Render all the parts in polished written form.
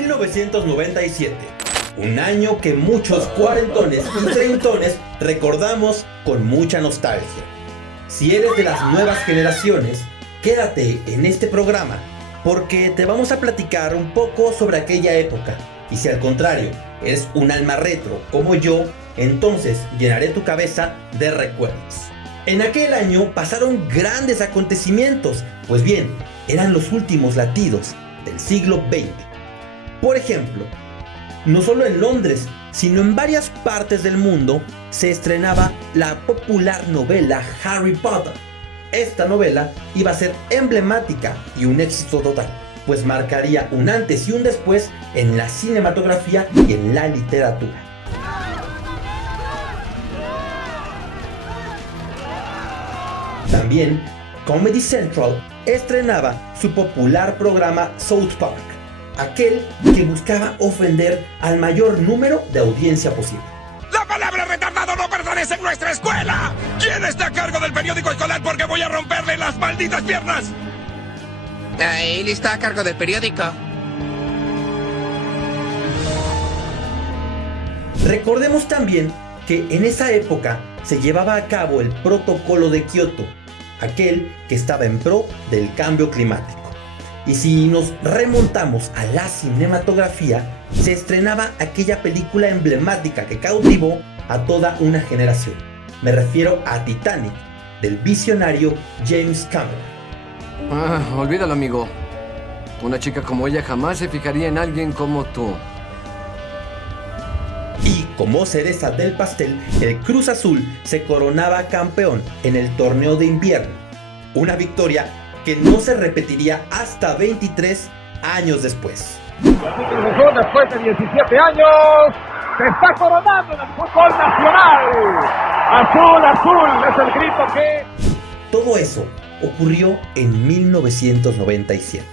1997, un año que muchos cuarentones y treintones recordamos con mucha nostalgia. Si eres de las nuevas generaciones, quédate en este programa porque te vamos a platicar un poco sobre aquella época. Y si al contrario, eres un alma retro como yo, entonces llenaré tu cabeza de recuerdos. En aquel año pasaron grandes acontecimientos, pues bien, eran los últimos latidos del siglo XX. Por ejemplo, no solo en Londres, sino en varias partes del mundo se estrenaba la popular novela Harry Potter. Esta novela iba a ser emblemática y un éxito total, pues marcaría un antes y un después en la cinematografía y en la literatura. También, Comedy Central estrenaba su popular programa South Park, aquel que buscaba ofender al mayor número de audiencia posible. ¡La palabra retardado no pertenece en nuestra escuela! ¿Quién está a cargo del periódico escolar porque voy a romperle las malditas piernas? Él está a cargo del periódico. Recordemos también que en esa época se llevaba a cabo el Protocolo de Kioto, aquel que estaba en pro del cambio climático. Y si nos remontamos a la cinematografía, se estrenaba aquella película emblemática que cautivó a toda una generación. Me refiero a Titanic, del visionario James Cameron. Olvídalo, amigo. Una chica como ella jamás se fijaría en alguien como tú. Y como cereza del pastel, el Cruz Azul se coronaba campeón en el torneo de invierno. Una victoria que no se repetiría hasta 23 años después. Después de 17 años, se está coronando en el fútbol nacional. Azul, azul, es el grito que... Todo eso ocurrió en 1997.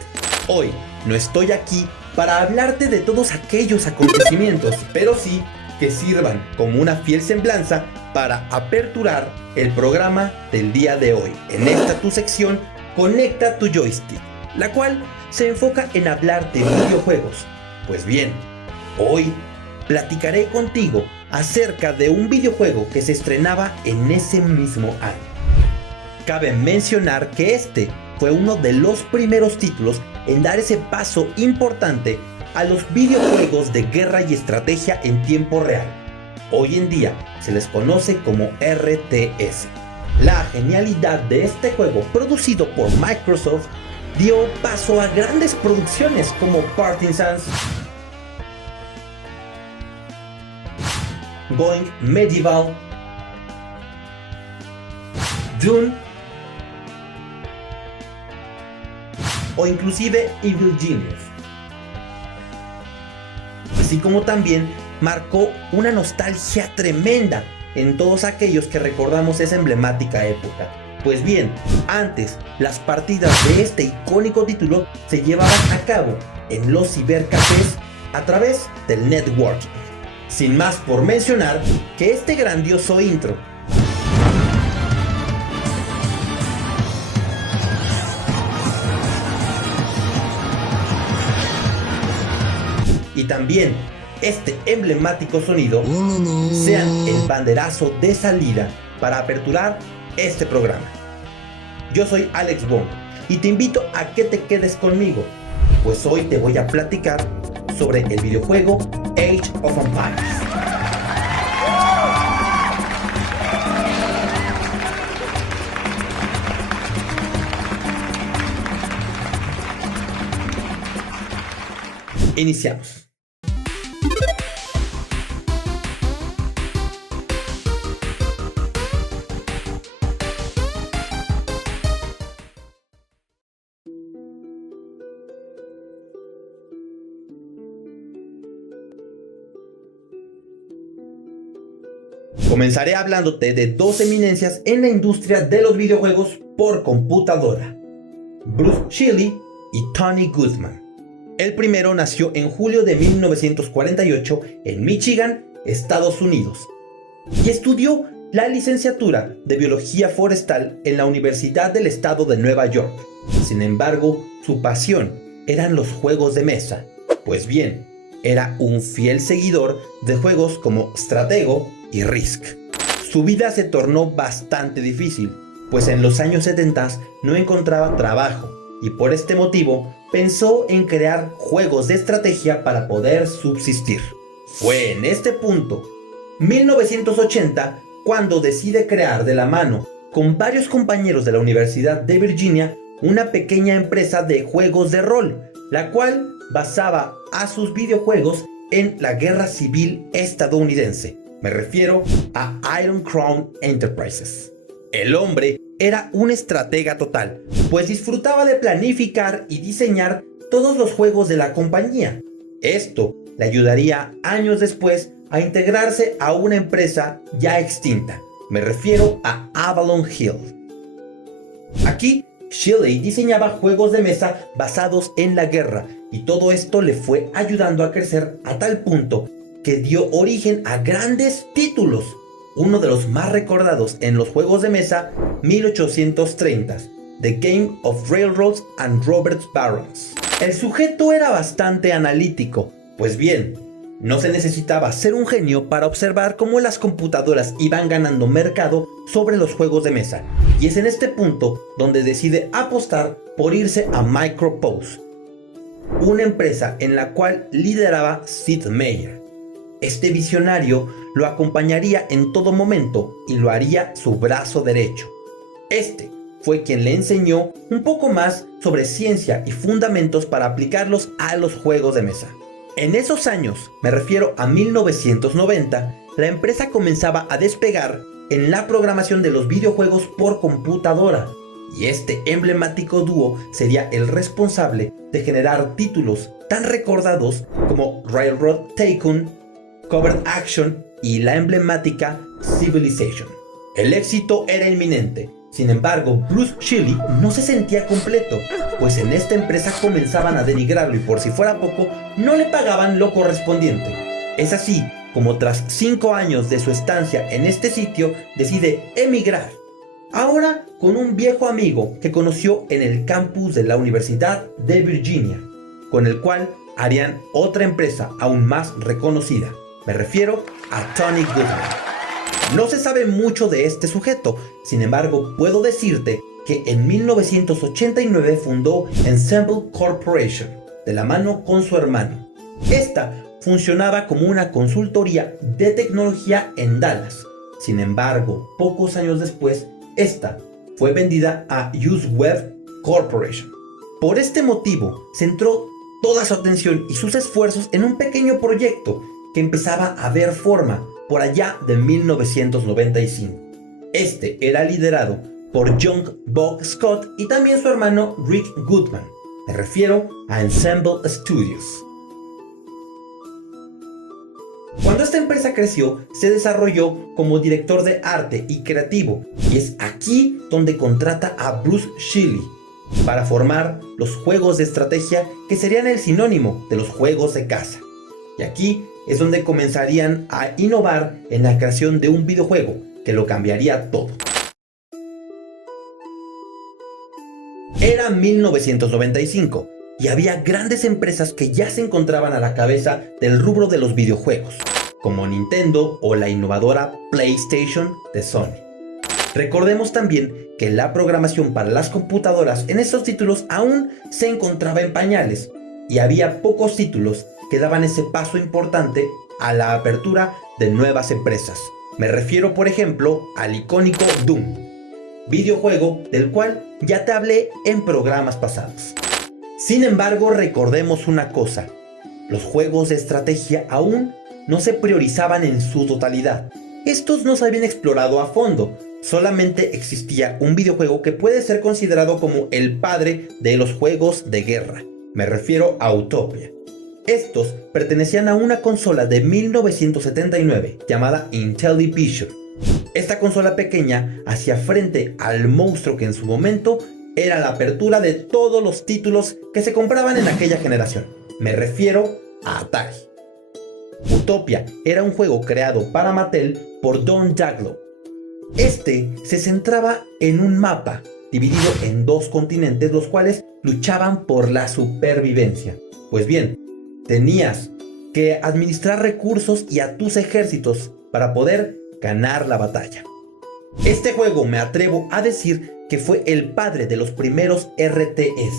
Hoy no estoy aquí para hablarte de todos aquellos acontecimientos, pero sí que sirvan como una fiel semblanza para aperturar el programa del día de hoy. En esta tu sección, Conecta tu joystick, la cual se enfoca en hablar de videojuegos. Pues bien, hoy platicaré contigo acerca de un videojuego que se estrenaba en ese mismo año. Cabe mencionar que este fue uno de los primeros títulos en dar ese paso importante a los videojuegos de guerra y estrategia en tiempo real. Hoy en día se les conoce como RTS. La genialidad de este juego, producido por Microsoft, dio paso a grandes producciones como Partisans, Going Medieval, Dune o inclusive Evil Genius. Así como también marcó una nostalgia tremenda en todos aquellos que recordamos esa emblemática época. Pues bien, antes las partidas de este icónico título se llevaban a cabo en los cibercafés a través del networking. Sin más por mencionar que este grandioso intro y también este emblemático sonido sean el banderazo de salida para aperturar este programa. Yo soy Alex Wong y te invito a que te quedes conmigo, pues hoy te voy a platicar sobre el videojuego Age of Empires. Iniciamos. Comenzaré hablándote de dos eminencias en la industria de los videojuegos por computadora: Bruce Shelley y Tony Goodman. El primero nació en julio de 1948 en Michigan, Estados Unidos, y estudió la licenciatura de Biología Forestal en la Universidad del Estado de Nueva York. Sin embargo, su pasión eran los juegos de mesa, Pues bien, era un fiel seguidor de juegos como Stratego y Risk. Su vida se tornó bastante difícil, pues en los años 70 no encontraba trabajo y por este motivo pensó en crear juegos de estrategia para poder subsistir. Fue en este punto, 1980, cuando decide crear de la mano con varios compañeros de la Universidad de Virginia una pequeña empresa de juegos de rol, la cual basaba a sus videojuegos en la Guerra Civil estadounidense. Me refiero a Iron Crown Enterprises. El hombre era un estratega total, pues disfrutaba de planificar y diseñar todos los juegos de la compañía. Esto le ayudaría años después a integrarse a una empresa ya extinta. Me refiero a Avalon Hill. Aquí, Shelley diseñaba juegos de mesa basados en la guerra y todo esto le fue ayudando a crecer a tal punto que dio origen a grandes títulos. Uno de los más recordados en los juegos de mesa, 1830, The Game of Railroads and Robert Barons. El sujeto era bastante analítico, pues bien, no se necesitaba ser un genio para observar cómo las computadoras iban ganando mercado sobre los juegos de mesa, y es en este punto donde decide apostar por irse a Microprose, una empresa en la cual lideraba Sid Meier. Este visionario lo acompañaría en todo momento y lo haría su brazo derecho. Este fue quien le enseñó un poco más sobre ciencia y fundamentos para aplicarlos a los juegos de mesa. En esos años, me refiero a 1990, la empresa comenzaba a despegar en la programación de los videojuegos por computadora, y este emblemático dúo sería el responsable de generar títulos tan recordados como Railroad Tycoon, Covert Action y la emblemática Civilization. El éxito era inminente. Sin embargo, Bruce Shelley no se sentía completo, pues en esta empresa comenzaban a denigrarlo y por si fuera poco, no le pagaban lo correspondiente. Es así como tras 5 años de su estancia en este sitio, decide emigrar. Ahora con un viejo amigo que conoció en el campus de la Universidad de Virginia, con el cual harían otra empresa aún más reconocida. Me refiero a Tony Goodman. No se sabe mucho de este sujeto, sin embargo puedo decirte que en 1989 fundó Ensemble Corporation, de la mano con su hermano. Esta funcionaba como una consultoría de tecnología en Dallas. Sin embargo, pocos años después, esta fue vendida a UseWeb Corporation. Por este motivo, centró toda su atención y sus esfuerzos en un pequeño proyecto que empezaba a ver forma por allá de 1995. Este era liderado por John Bob Scott y también su hermano Rick Goodman. Me refiero a Ensemble Studios. Cuando esta empresa creció, se desarrolló como director de arte y creativo, y es aquí donde contrata a Bruce Shelley para formar los juegos de estrategia que serían el sinónimo de los juegos de caza. Y aquí es donde comenzarían a innovar en la creación de un videojuego que lo cambiaría todo. Era 1995 y había grandes empresas que ya se encontraban a la cabeza del rubro de los videojuegos, como Nintendo o la innovadora PlayStation de Sony. Recordemos también que la programación para las computadoras en estos títulos aún se encontraba en pañales y había pocos títulos que daban ese paso importante a la apertura de nuevas empresas. Me refiero, por ejemplo, al icónico Doom, videojuego del cual ya te hablé en programas pasados. Sin embargo, recordemos una cosa: los juegos de estrategia aún no se priorizaban en su totalidad. Estos no se habían explorado a fondo. Solamente existía un videojuego que puede ser considerado como el padre de los juegos de guerra. Me refiero a Utopia. Estos pertenecían a una consola de 1979 llamada Intellivision. Esta consola pequeña hacía frente al monstruo que en su momento era la apertura de todos los títulos que se compraban en aquella generación. Me refiero a Atari. Utopia era un juego creado para Mattel por Don Daglow. Este se centraba en un mapa dividido en 2 continentes, los cuales luchaban por la supervivencia. Pues bien, tenías que administrar recursos y a tus ejércitos para poder ganar la batalla. Este juego me atrevo a decir que fue el padre de los primeros RTS.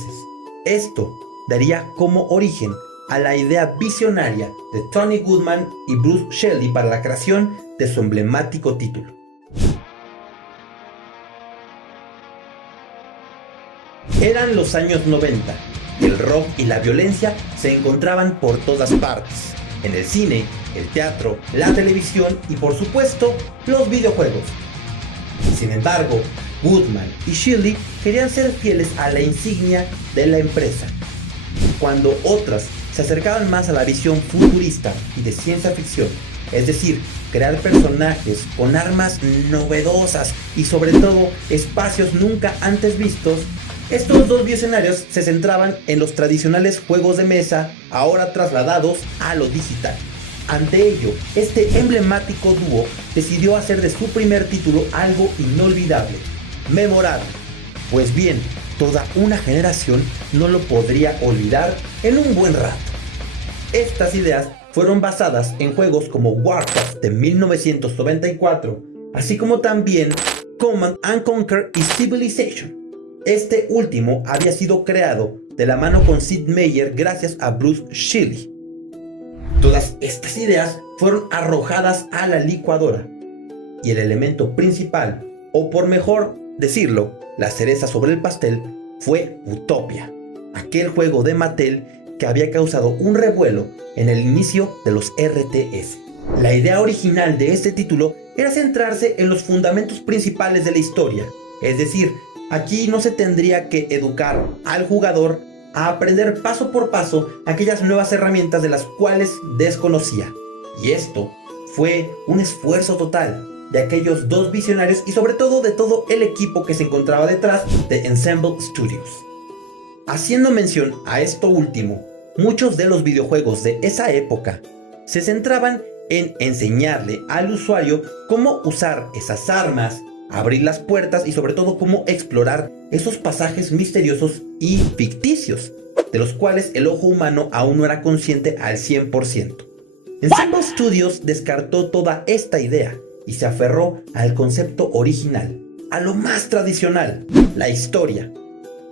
Esto daría como origen a la idea visionaria de Tony Goodman y Bruce Shelley para la creación de su emblemático título. Eran los años 90. El rock y la violencia se encontraban por todas partes. En el cine, el teatro, la televisión y por supuesto, los videojuegos. Sin embargo, Goodman y Shelley querían ser fieles a la insignia de la empresa. Cuando otras se acercaban más a la visión futurista y de ciencia ficción, es decir, crear personajes con armas novedosas y sobre todo espacios nunca antes vistos, estos dos visionarios se centraban en los tradicionales juegos de mesa, ahora trasladados a lo digital. Ante ello, este emblemático dúo decidió hacer de su primer título algo inolvidable, memorable. Pues bien, toda una generación no lo podría olvidar en un buen rato. Estas ideas fueron basadas en juegos como Warcraft de 1994, así como también Command & Conquer y Civilization. Este último había sido creado de la mano con Sid Meier gracias a Bruce Shelley. Todas estas ideas fueron arrojadas a la licuadora y el elemento principal, o por mejor decirlo, la cereza sobre el pastel, fue Utopia, aquel juego de Mattel que había causado un revuelo en el inicio de los RTS. La idea original de este título era centrarse en los fundamentos principales de la historia, es decir, aquí no se tendría que educar al jugador a aprender paso por paso aquellas nuevas herramientas de las cuales desconocía. Y esto fue un esfuerzo total de aquellos dos visionarios y sobre todo de todo el equipo que se encontraba detrás de Ensemble Studios. Haciendo mención a esto último, muchos de los videojuegos de esa época se centraban en enseñarle al usuario cómo usar esas armas, abrir las puertas y sobre todo cómo explorar esos pasajes misteriosos y ficticios, de los cuales el ojo humano aún no era consciente al 100%. Ensemble Studios descartó toda esta idea y se aferró al concepto original, a lo más tradicional, la historia.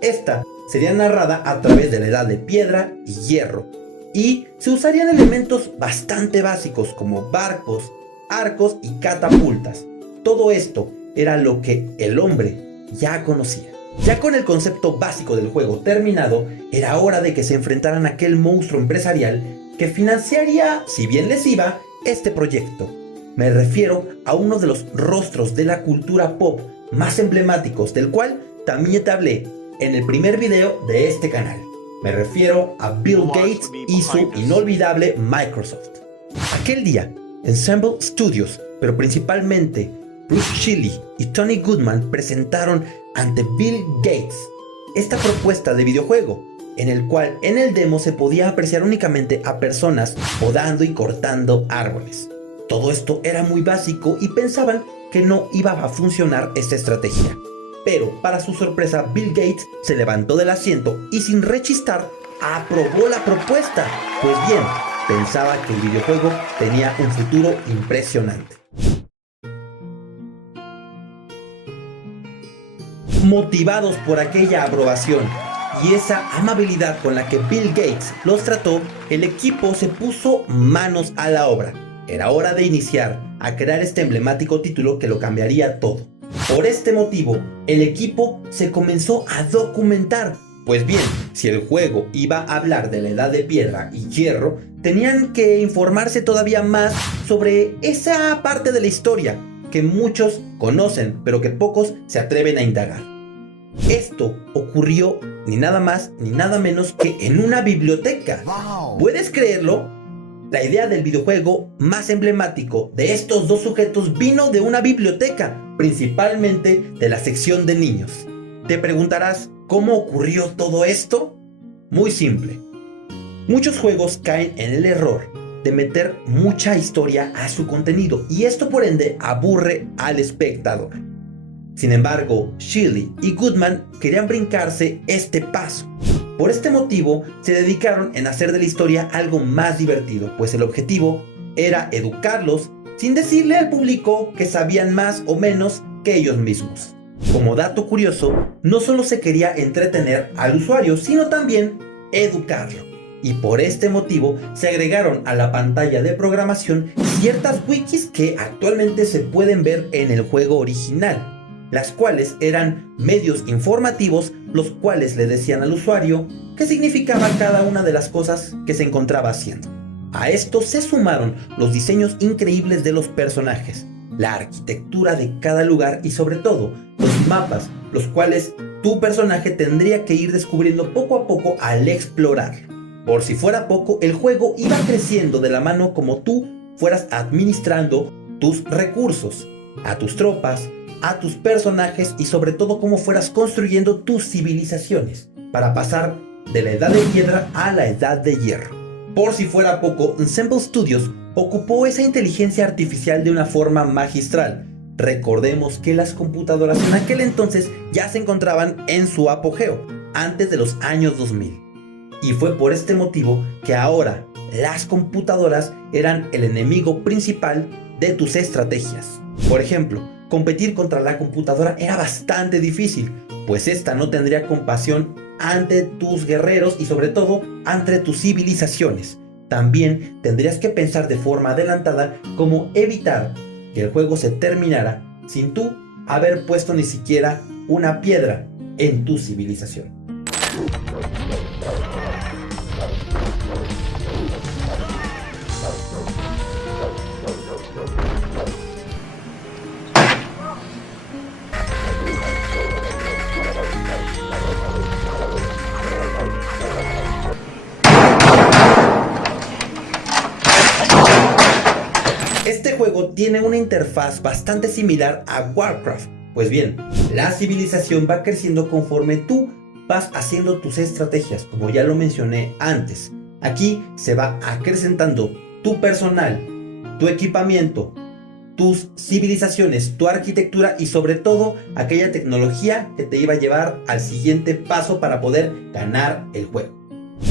Esta sería narrada a través de la edad de piedra y hierro, y se usarían elementos bastante básicos como barcos, arcos y catapultas. Todo esto era lo que el hombre ya conocía. Ya con el concepto básico del juego terminado, era hora de que se enfrentaran a aquel monstruo empresarial que financiaría, si bien les iba, este proyecto. Me refiero a uno de los rostros de la cultura pop más emblemáticos, del cual también te hablé en el primer video de este canal. Me refiero a Bill Gates y su inolvidable Microsoft. Aquel día, Ensemble Studios, pero principalmente Bruce Shelley y Tony Goodman presentaron ante Bill Gates esta propuesta de videojuego, en el cual en el demo se podía apreciar únicamente a personas podando y cortando árboles. Todo esto era muy básico y pensaban que no iba a funcionar esta estrategia. Pero para su sorpresa, Bill Gates se levantó del asiento y sin rechistar aprobó la propuesta. Pues bien, pensaba que el videojuego tenía un futuro impresionante. Motivados por aquella aprobación y esa amabilidad con la que Bill Gates los trató, el equipo se puso manos a la obra. Era hora de iniciar a crear este emblemático título que lo cambiaría todo. Por este motivo, el equipo se comenzó a documentar. Pues bien, si el juego iba a hablar de la edad de piedra y hierro, tenían que informarse todavía más sobre esa parte de la historia que muchos conocen, pero que pocos se atreven a indagar. Esto ocurrió ni nada más ni nada menos que en una biblioteca. ¿Puedes creerlo? La idea del videojuego más emblemático de estos dos sujetos vino de una biblioteca, principalmente de la sección de niños. Te preguntarás, ¿cómo ocurrió todo esto? Muy simple. Muchos juegos caen en el error de meter mucha historia a su contenido y esto por ende aburre al espectador. Sin embargo, Shelley y Goodman querían brincarse este paso. Por este motivo, se dedicaron en hacer de la historia algo más divertido, pues el objetivo era educarlos sin decirle al público que sabían más o menos que ellos mismos. Como dato curioso, no solo se quería entretener al usuario, sino también educarlo. Y por este motivo se agregaron a la pantalla de programación ciertas wikis que actualmente se pueden ver en el juego original, las cuales eran medios informativos, los cuales le decían al usuario qué significaba cada una de las cosas que se encontraba haciendo. A esto se sumaron los diseños increíbles de los personajes, la arquitectura de cada lugar y sobre todo los mapas, los cuales tu personaje tendría que ir descubriendo poco a poco al explorarlo. Por si fuera poco, el juego iba creciendo de la mano como tú fueras administrando tus recursos, a tus tropas, a tus personajes y sobre todo cómo fueras construyendo tus civilizaciones para pasar de la edad de piedra a la edad de hierro. Por si fuera poco, Ensemble Studios ocupó esa inteligencia artificial de una forma magistral. Recordemos que las computadoras en aquel entonces ya se encontraban en su apogeo, antes de los años 2000. Y fue por este motivo que ahora las computadoras eran el enemigo principal de tus estrategias. Por ejemplo, competir contra la computadora era bastante difícil, pues esta no tendría compasión ante tus guerreros y sobre todo ante tus civilizaciones. También tendrías que pensar de forma adelantada cómo evitar que el juego se terminara sin tú haber puesto ni siquiera una piedra en tu civilización. Este juego tiene una interfaz bastante similar a Warcraft. Pues bien, la civilización va creciendo conforme tú vas haciendo tus estrategias, como ya lo mencioné antes. Aquí se va acrecentando tu personal, tu equipamiento, tus civilizaciones, tu arquitectura y sobre todo aquella tecnología que te iba a llevar al siguiente paso para poder ganar el juego.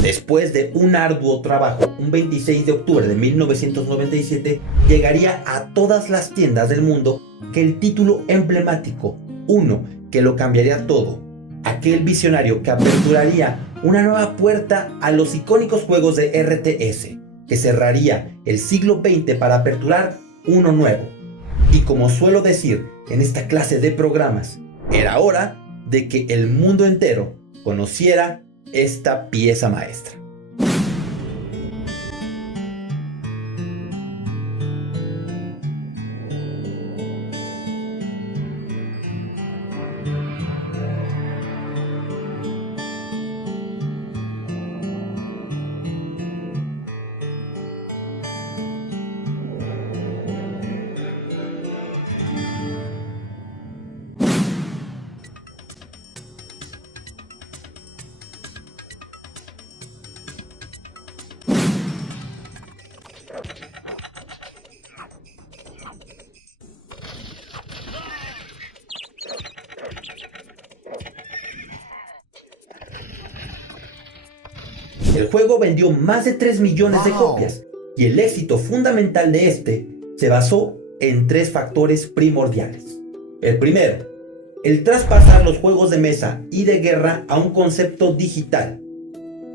Después de un arduo trabajo, un 26 de octubre de 1997 llegaría a todas las tiendas del mundo que el título emblemático, uno que lo cambiaría todo, aquel visionario que aperturaría una nueva puerta a los icónicos juegos de RTS, que cerraría el siglo XX para aperturar uno nuevo. Y como suelo decir en esta clase de programas, era hora de que el mundo entero conociera esta pieza maestra. El juego vendió más de 3 millones de copias y el éxito fundamental de este se basó en 3 factores primordiales. El primero, el traspasar los juegos de mesa y de guerra a un concepto digital.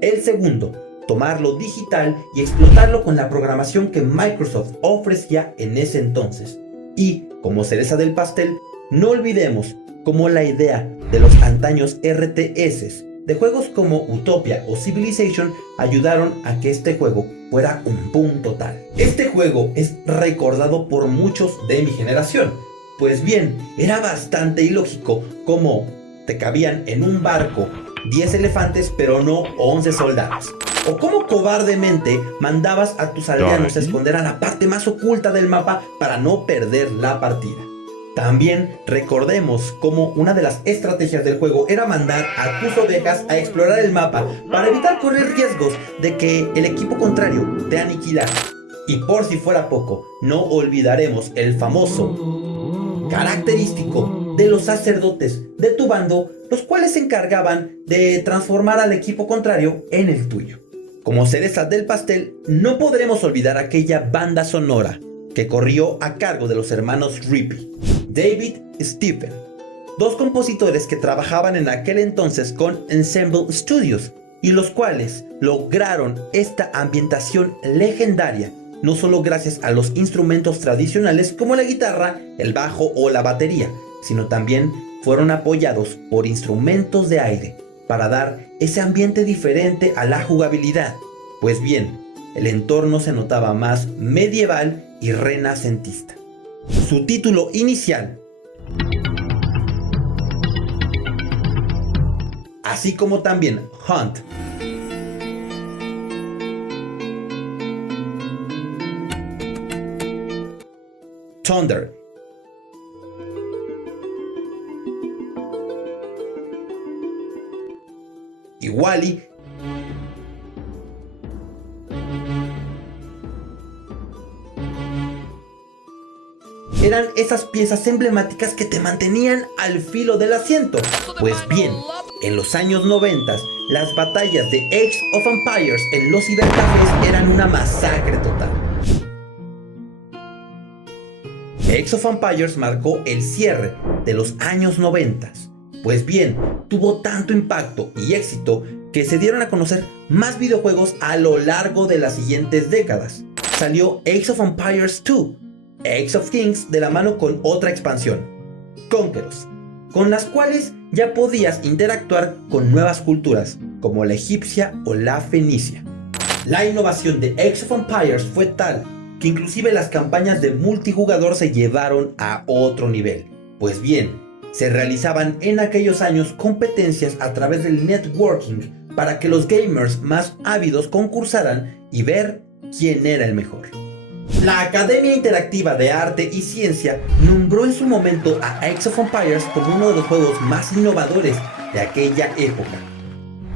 El segundo, tomar lo digital y explotarlo con la programación que Microsoft ofrecía en ese entonces. Y, como cereza del pastel, no olvidemos cómo la idea de los antaños RTS de juegos como Utopia o Civilization ayudaron a que este juego fuera un boom total. Este juego es recordado por muchos de mi generación. Pues bien, era bastante ilógico cómo te cabían en un barco 10 elefantes pero no 11 soldados. O cómo cobardemente mandabas a tus aldeanos a esconder a la parte más oculta del mapa para no perder la partida. También recordemos cómo una de las estrategias del juego era mandar a tus ovejas a explorar el mapa para evitar correr riesgos de que el equipo contrario te aniquilara. Y por si fuera poco, no olvidaremos el famoso, característico de los sacerdotes de tu bando, los cuales se encargaban de transformar al equipo contrario en el tuyo. Como cereza del pastel, no podremos olvidar aquella banda sonora que corrió a cargo de los hermanos Rippey, David y Stephen, dos compositores que trabajaban en aquel entonces con Ensemble Studios y los cuales lograron esta ambientación legendaria, no solo gracias a los instrumentos tradicionales como la guitarra, el bajo o la batería, sino también fueron apoyados por instrumentos de aire para dar ese ambiente diferente a la jugabilidad. Pues bien, el entorno se notaba más medieval y renacentista. Su título inicial, así como también Hunt, Thunder y Wally eran esas piezas emblemáticas que te mantenían al filo del asiento. Pues bien, en los años 90, las batallas de Age of Empires en los cibercafés eran una masacre total. Age of Empires marcó el cierre de los años 90. Pues bien, tuvo tanto impacto y éxito que se dieron a conocer más videojuegos a lo largo de las siguientes décadas. Salió Age of Empires 2, Age of Kings de la mano con otra expansión, Conquerors, con las cuales ya podías interactuar con nuevas culturas, como la egipcia o la fenicia. La innovación de Age of Empires fue tal que inclusive las campañas de multijugador se llevaron a otro nivel. Pues bien, se realizaban en aquellos años competencias a través del networking para que los gamers más ávidos concursaran y ver quién era el mejor. La Academia Interactiva de Arte y Ciencia nombró en su momento a Age of Empires como uno de los juegos más innovadores de aquella época.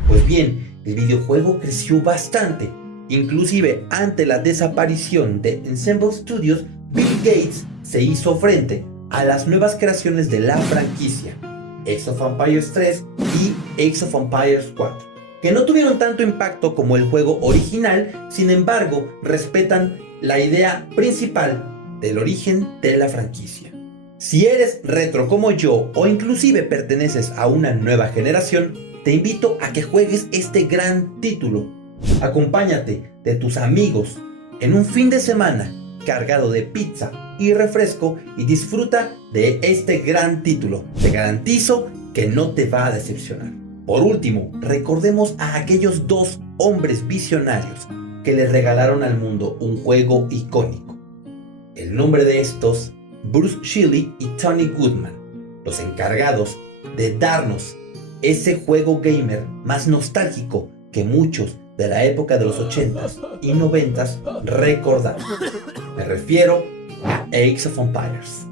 Pues bien, el videojuego creció bastante. Inclusive ante la desaparición de Ensemble Studios, Bill Gates se hizo frente a las nuevas creaciones de la franquicia, Age of Empires 3 y Age of Empires 4, que no tuvieron tanto impacto como el juego original, sin embargo, respetan la idea principal del origen de la franquicia. Si eres retro como yo o inclusive perteneces a una nueva generación, te invito a que juegues este gran título. Acompáñate de tus amigos en un fin de semana cargado de pizza y refresco y disfruta de este gran título. Te garantizo que no te va a decepcionar. Por último, recordemos a aquellos dos hombres visionarios que le regalaron al mundo un juego icónico. El nombre de estos, Bruce Shelley y Tony Goodman, los encargados de darnos ese juego gamer más nostálgico que muchos de la época de los 80s y 90s recordamos. Me refiero a Age of Empires.